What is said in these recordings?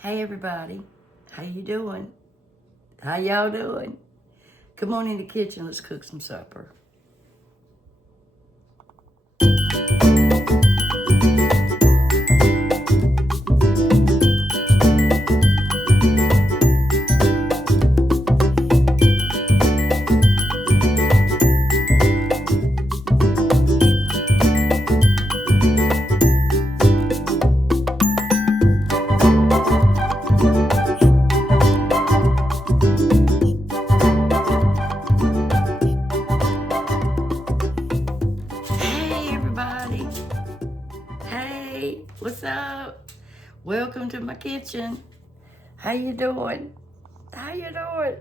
Hey everybody, how you doing? How y'all doing? Come on in the kitchen, let's cook some supper. Hey everybody, hey, what's up? Welcome to my kitchen. How you doing? How you doing?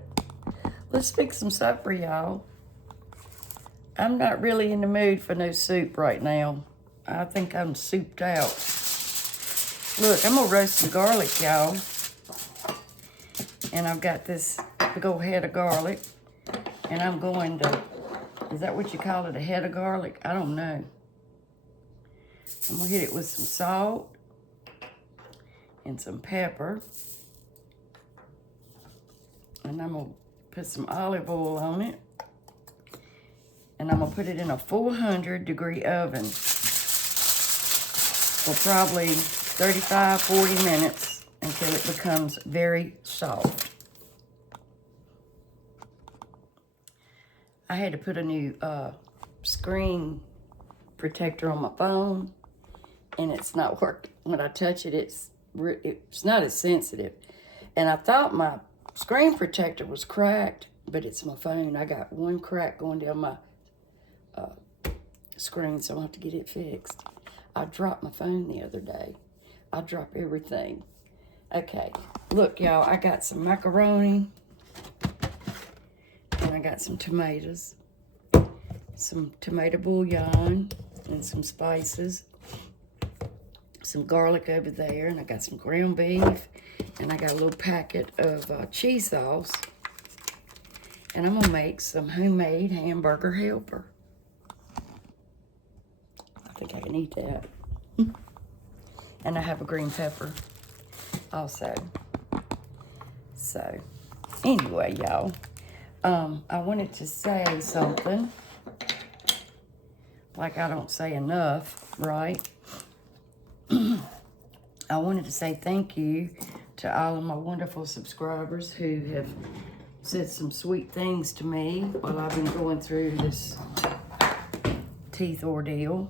Let's fix some supper, y'all. I'm not really in the mood for no soup right now. I think I'm souped out. Look, I'm gonna roast some garlic, y'all. And I've got this big old head of garlic. And I'm going to, is that what you call it, a head of garlic? I don't know. I'm gonna hit it with some salt and some pepper. And I'm gonna put some olive oil on it. And I'm gonna put it in a 400-degree oven for probably 35, 40 minutes until it becomes very soft. I had to put a new screen protector on my phone, and it's not working. When I touch it, it's not as sensitive. And I thought my screen protector was cracked, but it's my phone. I got one crack going down my screen, so I'll have to get it fixed. I dropped my phone the other day. I drop everything. Okay, look, y'all, I got some macaroni, and I got some tomatoes, some tomato bouillon, and some spices, some garlic over there, and I got some ground beef, and I got a little packet of cheese sauce, and I'm gonna make some homemade Hamburger Helper. I think I can eat that. And I have a green pepper also. So, anyway, y'all, I wanted to say something, like I don't say enough, right? I wanted to say thank you to all of my wonderful subscribers who have said some sweet things to me while I've been going through this teeth ordeal.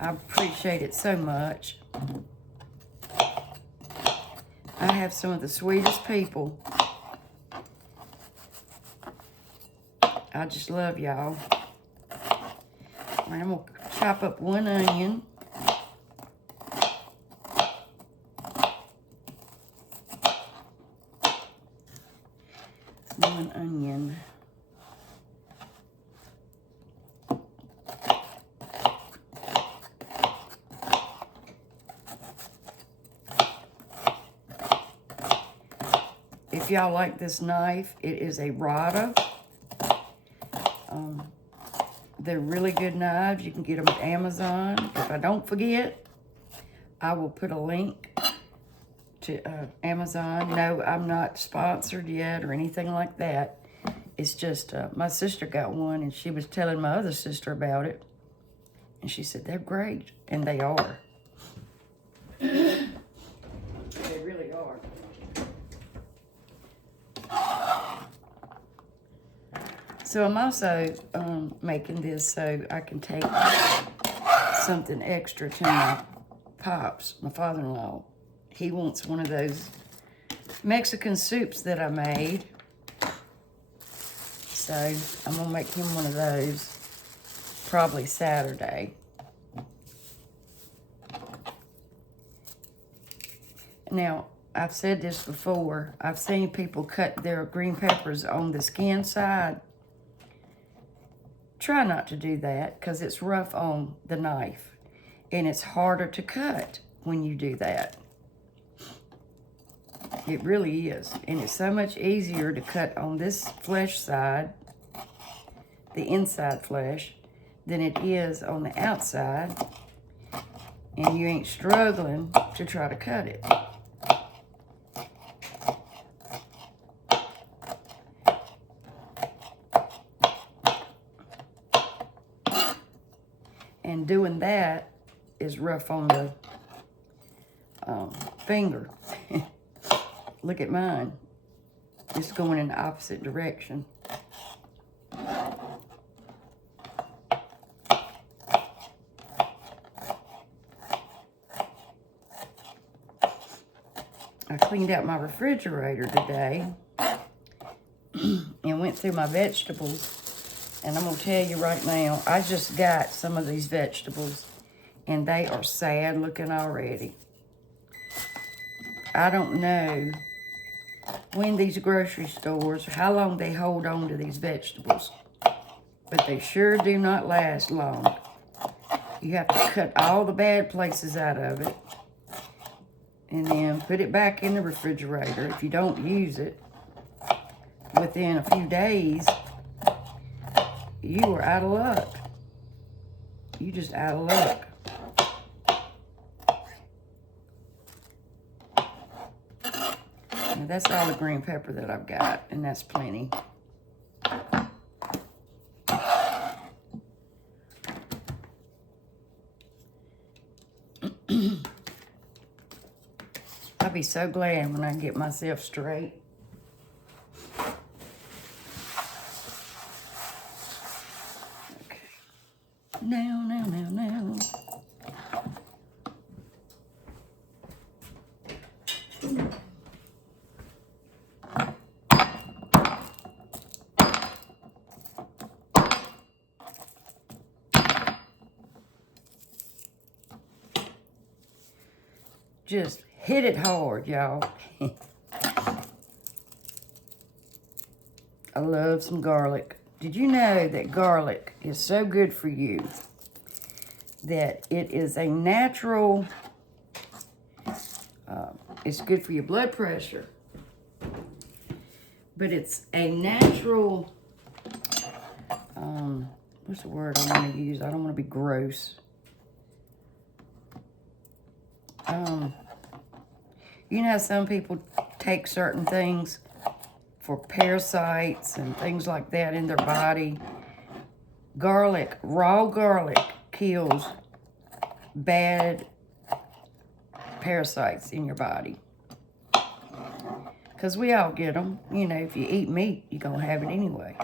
I appreciate it so much. I have some of the sweetest people. I just love y'all. All right, I'm gonna chop up one onion. One onion. If y'all like this knife, it is a Rada. They're really good knives. You can get them at Amazon. If I don't forget, I will put a link to Amazon. No, I'm not sponsored yet or anything like that. It's just my sister got one, and she was telling my other sister about it. And she said, they're great. And they are. They really are. So I'm also making this so I can take something extra to my pops, my father-in-law. He wants one of those Mexican soups that I made. So I'm gonna make him one of those probably Saturday. Now, I've said this before. I've seen people cut their green peppers on the skin side. Try not to do that because it's rough on the knife and it's harder to cut when you do that. It really is. And it's so much easier to cut on this flesh side, the inside flesh, than it is on the outside. And you ain't struggling to try to cut it. that is rough on the finger. Look at mine. It's going in the opposite direction. I cleaned out my refrigerator today and went through my vegetables. And I'm going to tell you right now, I just got some of these vegetables and they are sad looking already. I don't know when these grocery stores, how long they hold on to these vegetables, but they sure do not last long. You have to cut all the bad places out of it and then put it back in the refrigerator. If you don't use it within a few days, you are out of luck. You just out of luck. Now that's all the green pepper that I've got, and that's plenty. I'll be so glad when I get myself straight. Okay. Now. Just hit it hard, y'all. I love some garlic. Did you know that garlic is so good for you that it is a natural, it's good for your blood pressure, but it's a natural, what's the word I want to use? I don't want to be gross. You know how some people take certain things for parasites and things like that in their body? Garlic, raw garlic, kills bad parasites in your body. Because we all get them. You know, if you eat meat, you're going to have it anyway.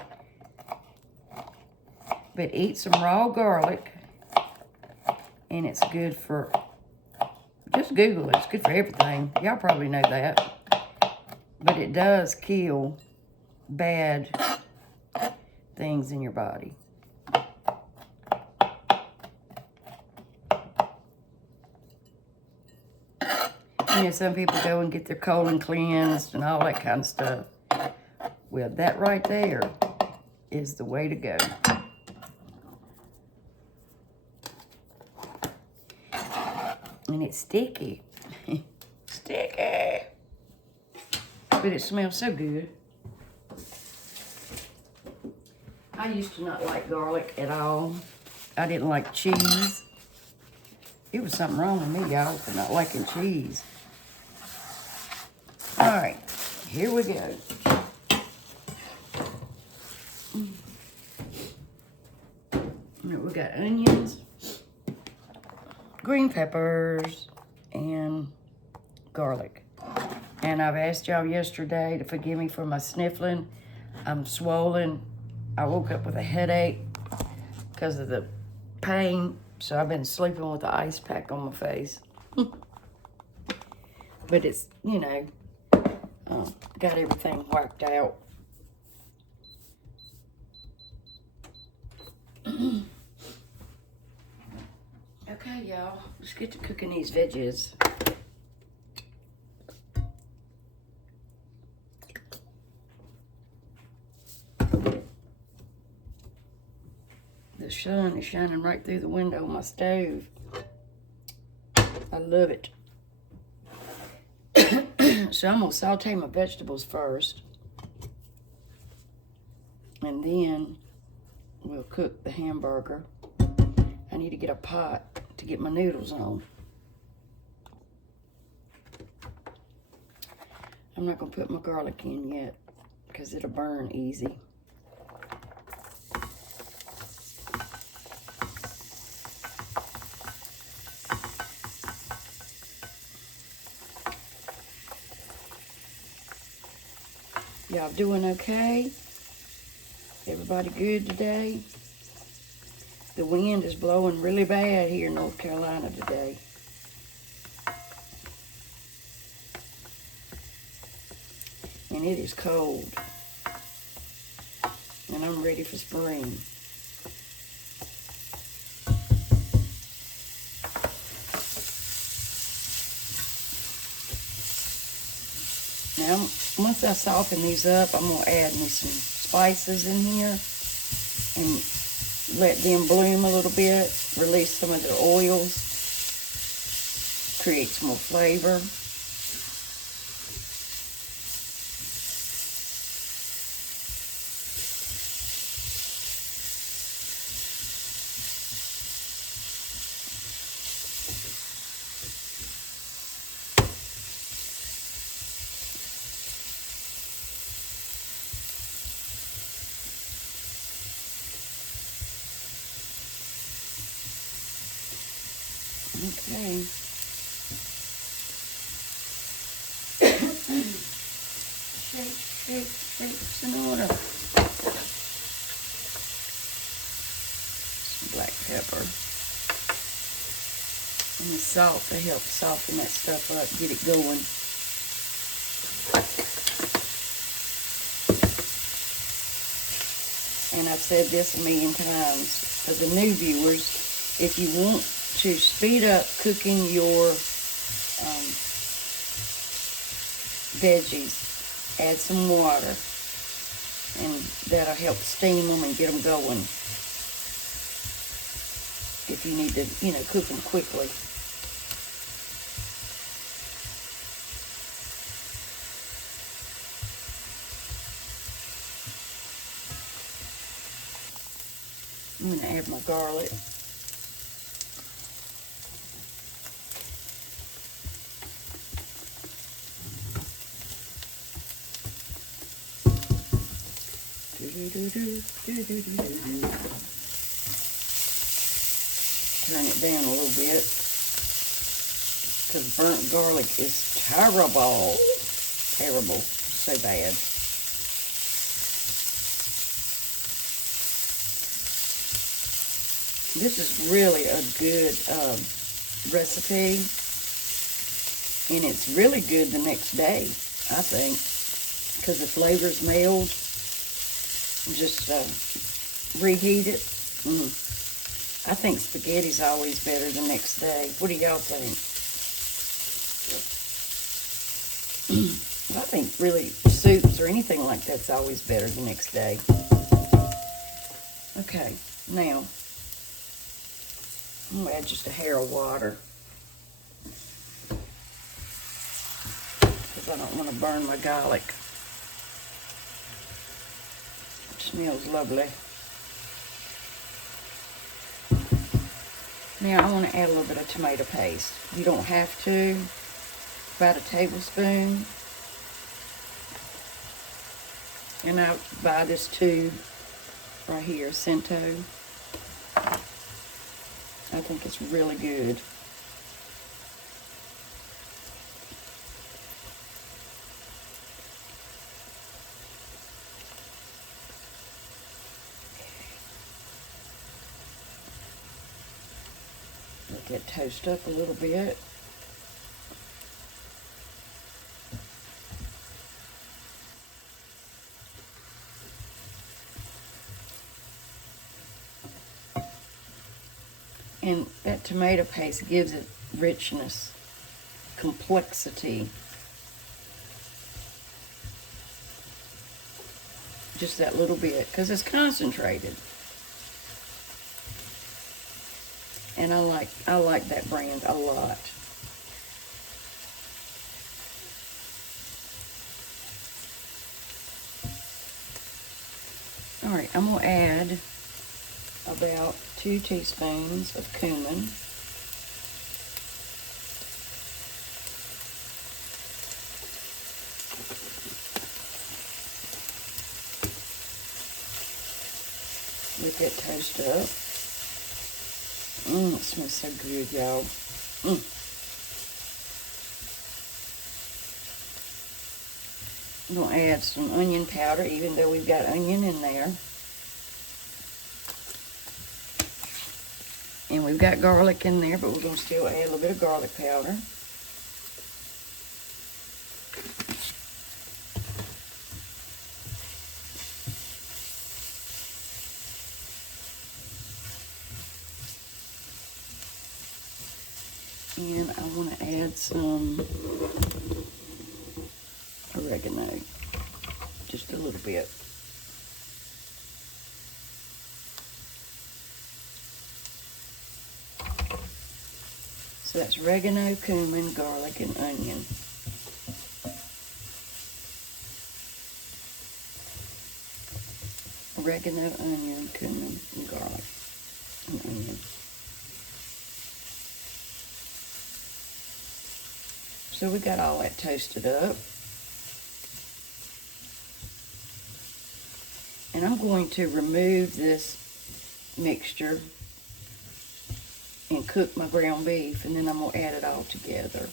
But eat some raw garlic, and it's good for... Just Google it. It's good for everything. Y'all probably know that. But it does kill bad things in your body. You know, some people go and get their colon cleansed and all that kind of stuff. Well, that right there is the way to go. And it's sticky. Sticky. But it smells so good. I used to not like garlic at all. I didn't like cheese. It was something wrong with me, y'all, for not liking cheese. All right, here we go. We got onions, green peppers, and garlic. And I've asked y'all yesterday to forgive me for my sniffling. I'm swollen. I woke up with a headache because of the pain, so I've been sleeping with the ice pack on my face. But it's, you know, got everything wiped out. Okay, y'all, let's get to cooking these veggies. The sun is shining right through the window of my stove. I love it. So I'm going to saute my vegetables first. And then we'll cook the hamburger. I need to get a pot to get my noodles on. I'm not going to put my garlic in yet because it'll burn easy. Y'all doing okay? Everybody good today? The wind is blowing really bad here in North Carolina today. And it is cold. And I'm ready for spring. Now, once I soften these up, I'm going to add me some spices in here and let them bloom a little bit, release some of their oils, create some more flavor. Okay. Shake, shake, shake, it's in order. Some black pepper. And the salt to help soften that stuff up, get it going. And I've said this a million times for the new viewers, if you want to speed up cooking your veggies, add some water, and that'll help steam them and get them going. If you need to, cook them quickly. I'm going to add my garlic. Turn it down a little bit because burnt garlic is terrible. Terrible. So bad. This is really a good recipe, and it's really good the next day, I think, because the flavors meld. Just reheat it. I think spaghetti's always better the next day. What do y'all think? I think really soups or anything like that's always better the next day. Okay, now I'm going to add just a hair of water because I don't want to burn my garlic. It smells lovely. Now I want to add a little bit of tomato paste. You don't have to. About a tablespoon. And I buy this tube right here, Cento. I think it's really good. Let that toast up a little bit. And that tomato paste gives it richness, complexity. Just that little bit, because it's concentrated. And I like that brand a lot. All right, I'm gonna add about 2 teaspoons of cumin. Let that toast up. It smells so good, y'all. I'm going to add some onion powder, even though we've got onion in there. And we've got garlic in there, but we're going to still add a little bit of garlic powder. And I want to add some oregano, just a little bit. So that's oregano, cumin, garlic, and onion. Oregano, onion, cumin, and garlic, and onion. So we got all that toasted up. And I'm going to remove this mixture and cook my ground beef, and then I'm going to add it all together.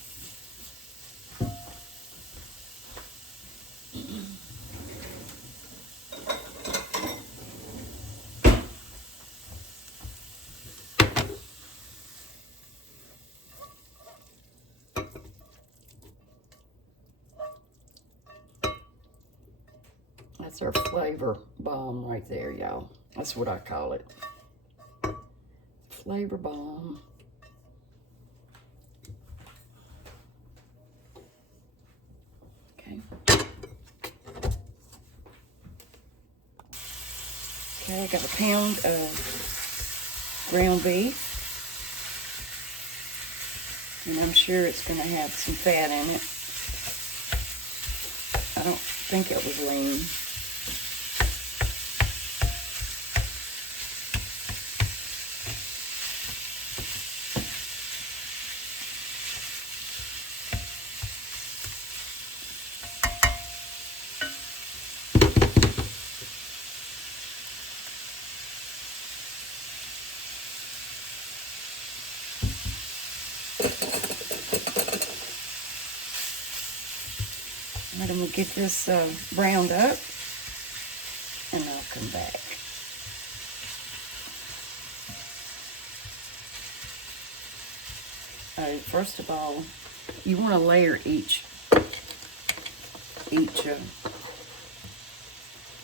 That's our flavor bomb right there, y'all. That's what I call it. Flavor bomb. Okay. Okay, I got a pound of ground beef. And I'm sure it's going to have some fat in it. I don't think it was lean. And I'm going to get this browned up, and I'll come back. First of all, you want to layer you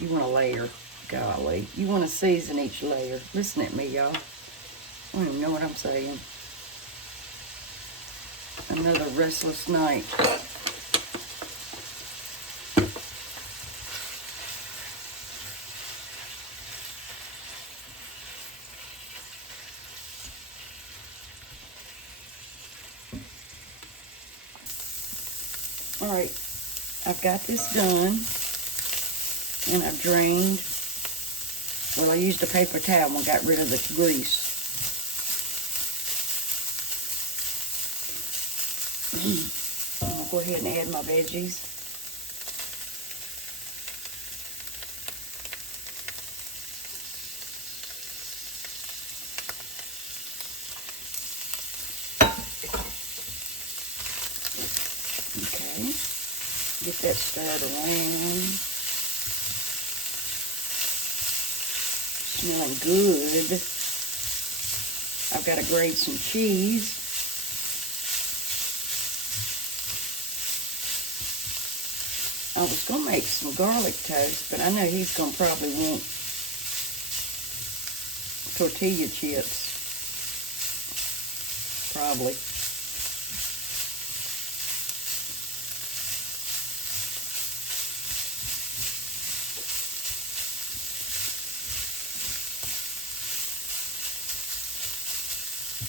want to layer, golly. You want to season each layer. Listen at me, y'all. I don't even know what I'm saying. Another restless night. All right, I've got this done, and I've drained. Well, I used a paper towel and got rid of the grease. I'm gonna go ahead and add my veggies. Okay, get that stirred around. Smelling good. I've got to grate some cheese. I was going to make some garlic toast, but I know he's going to probably want tortilla chips. Probably.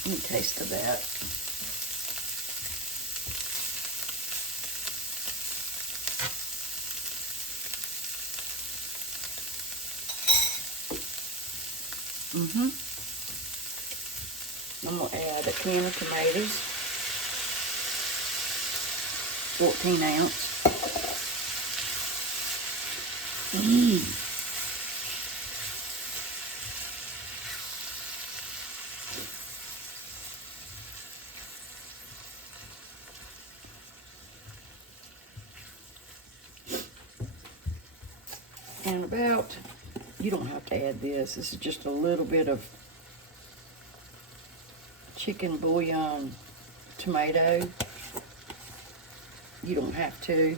Let me taste of that. I'm going to add a can of tomatoes, 14 ounce. And about, you don't have to add this. This is just a little bit of chicken bouillon tomato. You don't have to.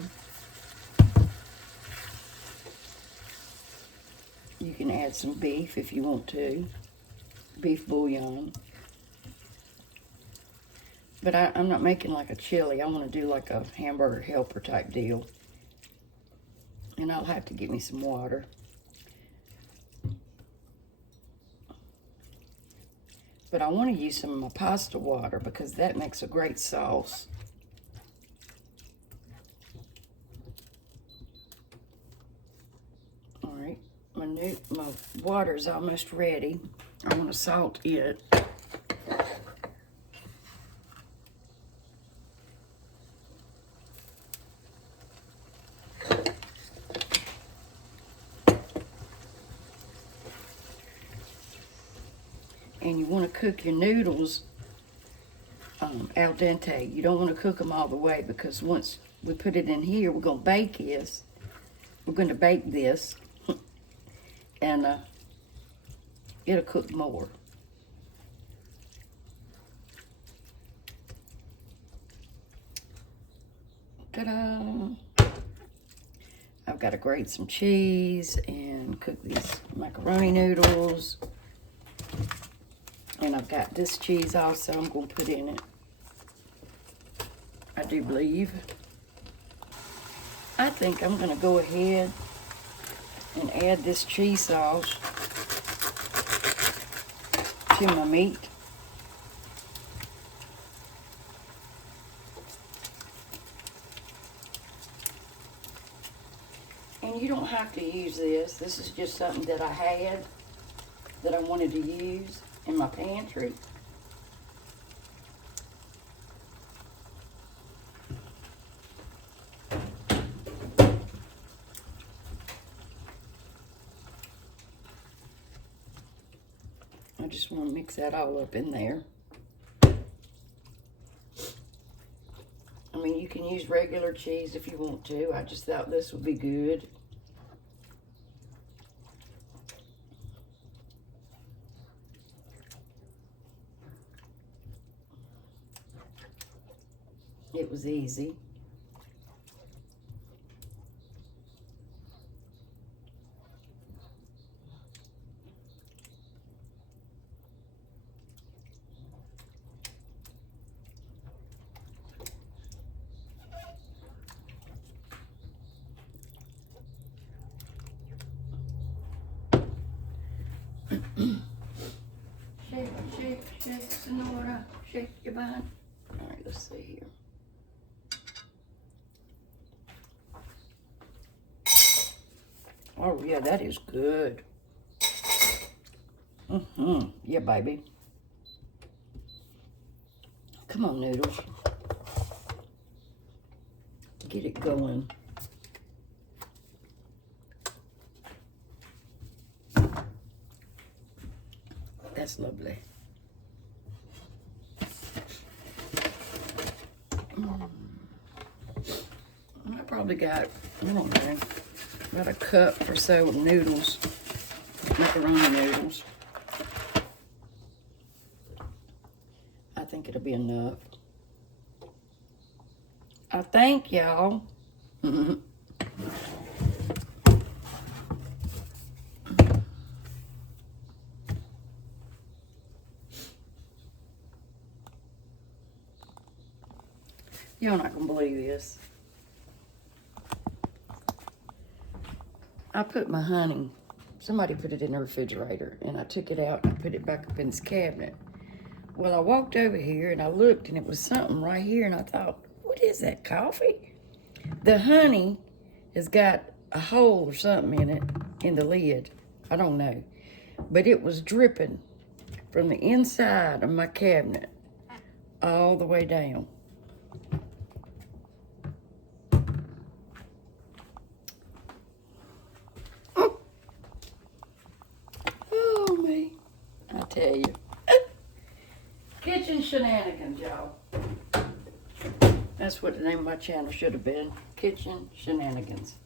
You can add some beef if you want to. Beef bouillon. But I'm not making like a chili. I want to do like a Hamburger Helper type deal. And I'll have to get me some water. But I want to use some of my pasta water because that makes a great sauce. All right, my water's almost ready. I want to salt it. And you want to cook your noodles al dente. You don't want to cook them all the way because once we put it in here, we're going to bake this. We're going to bake this, and it'll cook more. Ta-da! I've got to grate some cheese and cook these macaroni noodles. And I've got this cheese also I'm going to put in it. I do believe. I think I'm going to go ahead and add this cheese sauce to my meat. And you don't have to use this. This is just something that I had that I wanted to use in my pantry. I just want to mix that all up in there. I mean, you can use regular cheese if you want to. I just thought this would be good. It was easy. Shake, shake, shake, Sonora. Shake your behind. All right, let's see here. Oh, yeah, that is good. Yeah, baby. Come on, noodles. Get it going. That's lovely. I probably got, I don't know, about a cup or so of noodles, macaroni noodles. I think it'll be enough. I think, y'all. You're not gonna believe this. I put my honey, somebody put it in the refrigerator, and I took it out and I put it back up in this cabinet. Well, I walked over here and I looked and it was something right here, and I thought, what is that, coffee? The honey has got a hole or something in it, in the lid. I don't know. But it was dripping from the inside of my cabinet all the way down. Oh, me. I tell you. Kitchen shenanigans, y'all. That's what the name of my channel should have been. Kitchen shenanigans.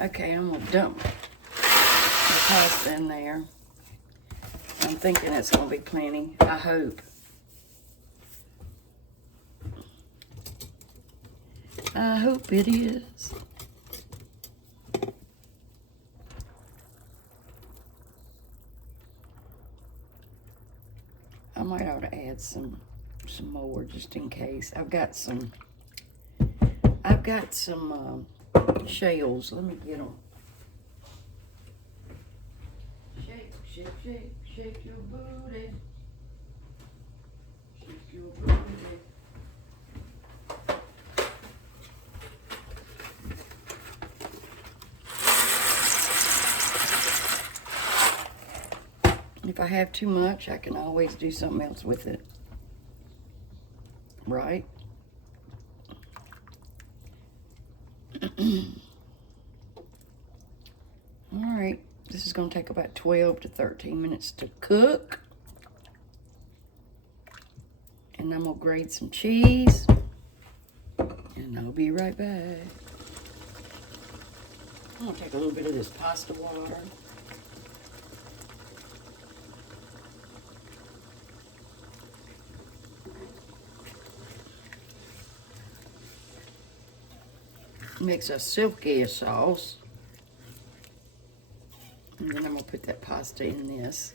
Okay, I'm gonna dump the pasta in there. I'm thinking it's gonna be plenty. I hope. I hope it is. I might ought to add some more just in case. I've got some shells. Let me get them. Shake, shake, shake, shake your booty. Shake your booty. If I have too much, I can always do something else with it. Right? All right, this is going to take about 12 to 13 minutes to cook. And I'm going to grate some cheese. And I'll be right back. I'm going to take a little bit of this pasta water. Mix a silky sauce. And then I'm going to put that pasta in this.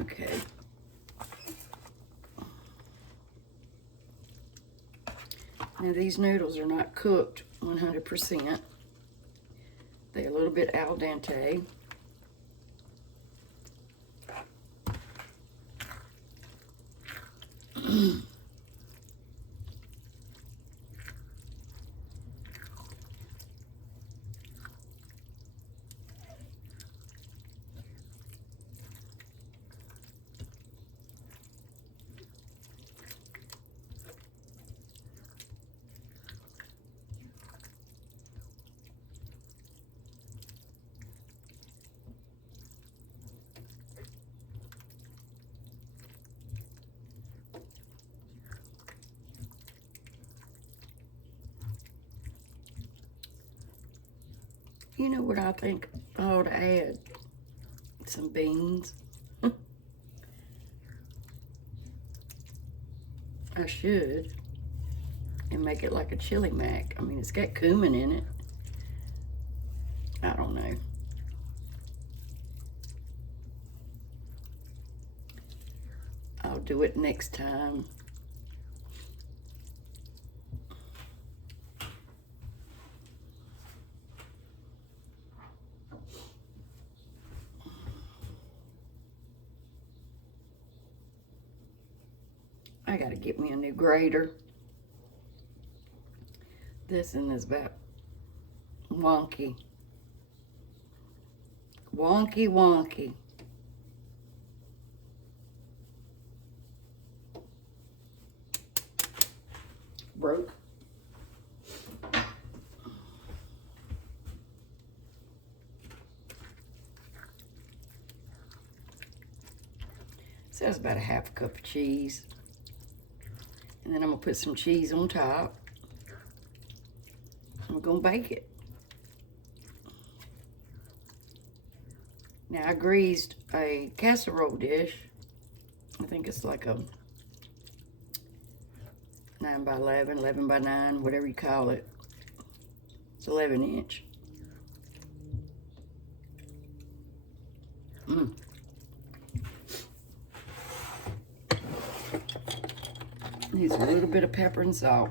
Okay. Now these noodles are not cooked 100%. They're a little bit al dente. You know what I think I ought to add? Some beans. I should. And make it like a chili mac. I mean, it's got cumin in it. I don't know. I'll do it next time. I gotta get me a new grater. This one is about wonky. Wonky, wonky. Broke. So that's about a half a cup of cheese. And then I'm gonna put some cheese on top. I'm gonna bake it. Now I greased a casserole dish. I think it's like a 9 by 11, 11 by 9, whatever you call it. It's 11 inch. Needs a little bit of pepper and salt.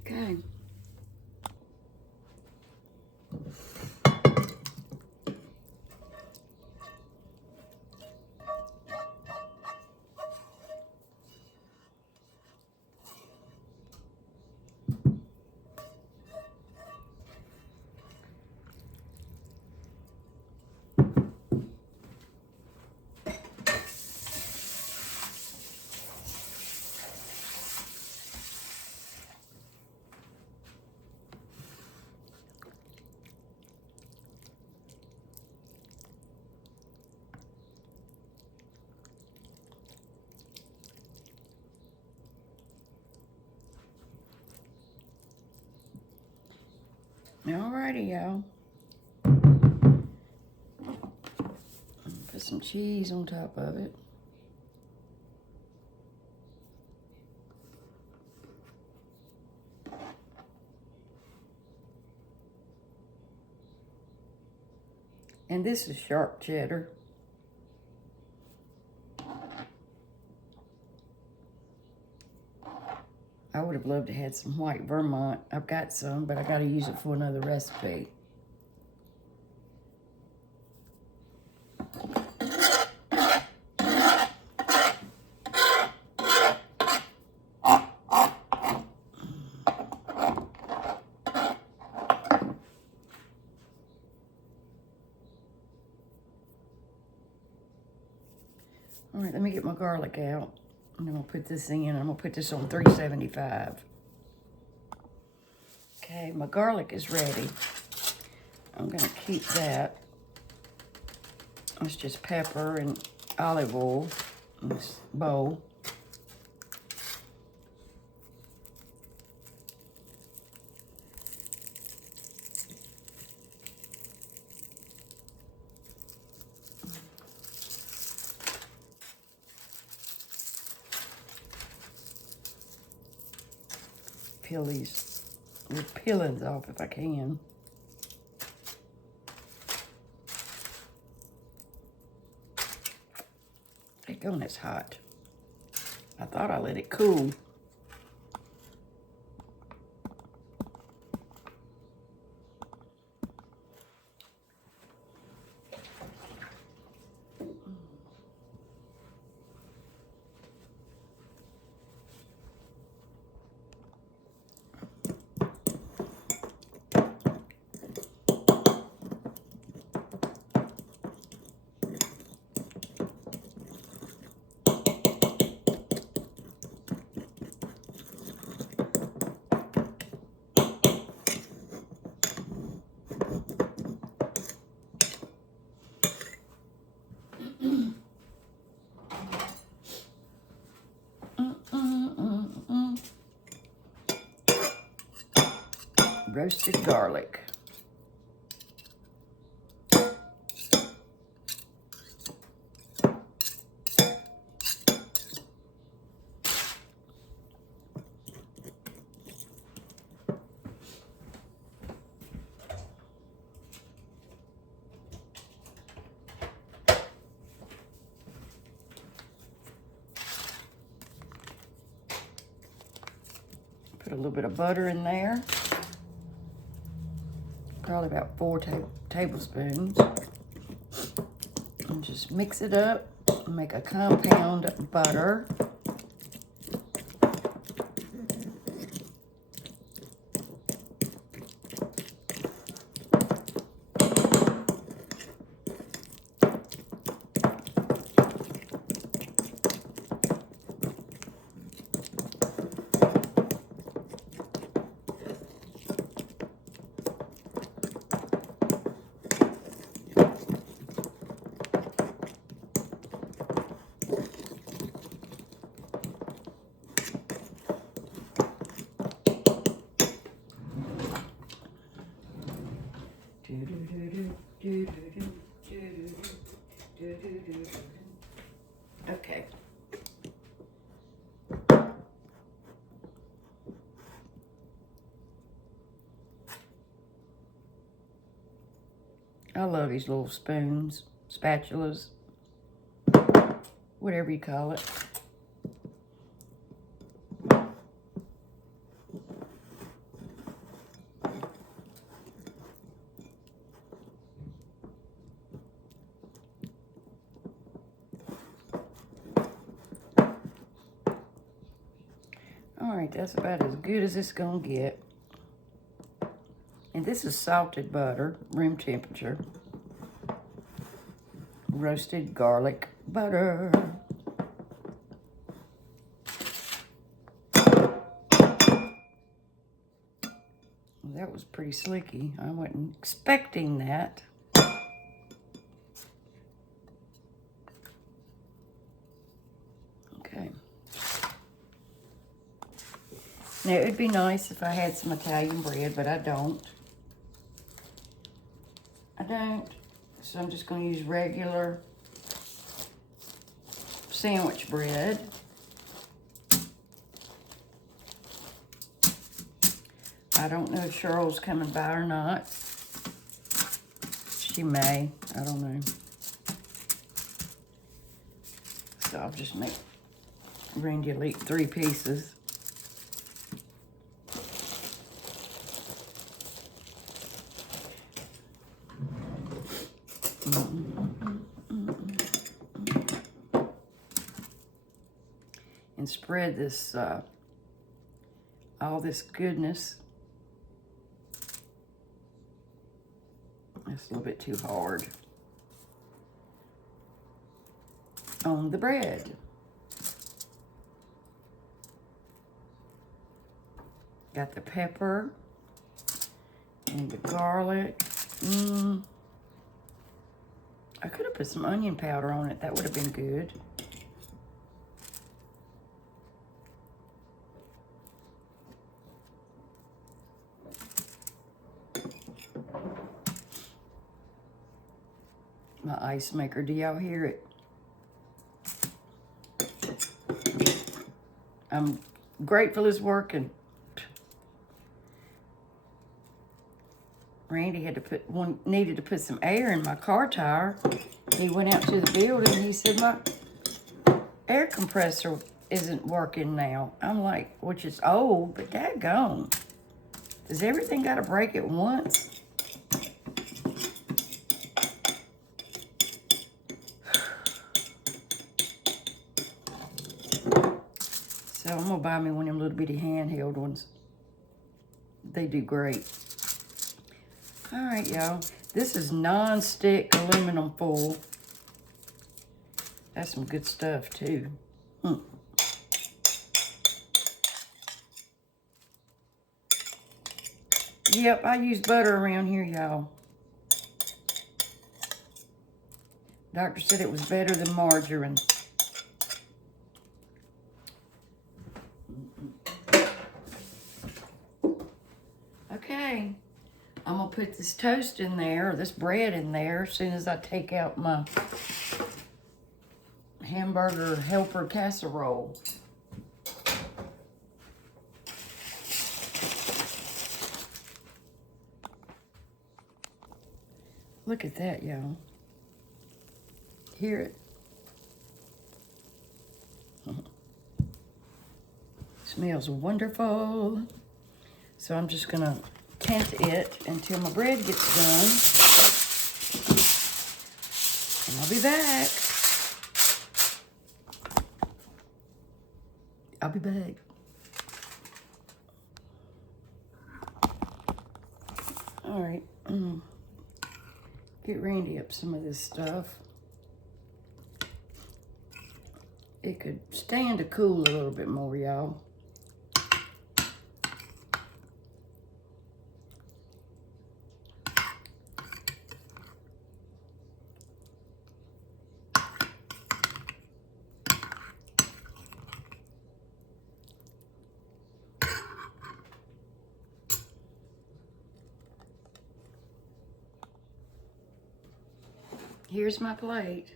Okay. Alrighty, y'all. Put some cheese on top of it. And this is sharp cheddar. I would have loved to have some white Vermont. I've got some, but I got to use it for another recipe. All right, let me get my garlic out. And I'm gonna put this in. I'm gonna put this on 375. Okay, my garlic is ready. I'm gonna keep that. It's just pepper and olive oil in this bowl. Peel these little peelings off if I can. Take on, it's hot. I thought I let it cool. Roasted garlic. Put a little bit of butter in there. Probably about 4 tablespoons. And just mix it up and make a compound butter. Okay. I love these little spoons, spatulas, whatever you call it. All right, that's about as good as it's gonna get. And this is salted butter, room temperature. Roasted garlic butter. Well, that was pretty slicky. I wasn't expecting that. Okay. Now, it would be nice if I had some Italian bread, but I don't. I don't. So I'm just going to use regular sandwich bread. I don't know if Cheryl's coming by or not. She may. I don't know. So I'll just make Randy will eat 3 pieces. And spread this, all this goodness. That's a little bit too hard. On the bread. Got the pepper and the garlic. I could have put some onion powder on it. That would have been good. My ice maker, do y'all hear it? I'm grateful it's working. Randy had to needed to put some air in my car tire. He went out to the building and he said, my air compressor isn't working now. I'm like, which is old, but daggone. Does everything got to break at once? So I'm gonna buy me one of them little bitty handheld ones. They do great. All right, y'all. This is non-stick aluminum foil. That's some good stuff too. Yep, I use butter around here, y'all. Doctor said it was better than margarine. Okay, I'm gonna put this toast in there, or this bread in there, as soon as I take out my Hamburger Helper casserole. Look at that, y'all. Hear it? Smells wonderful. So I'm just gonna tent it until my bread gets done. And I'll be back. I'll be back. All right. Get Randy up some of this stuff. It could stand to cool a little bit more, y'all. Here's my plate.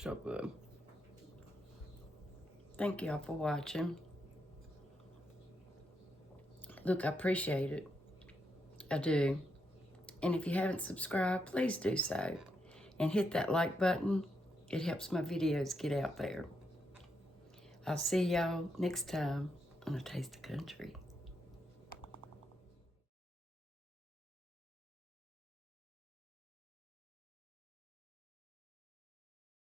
So good. Thank y'all for watching. Look, I appreciate it. I do. And if you haven't subscribed, please do so. And hit that like button. It helps my videos get out there. I'll see y'all next time on A Taste of Country.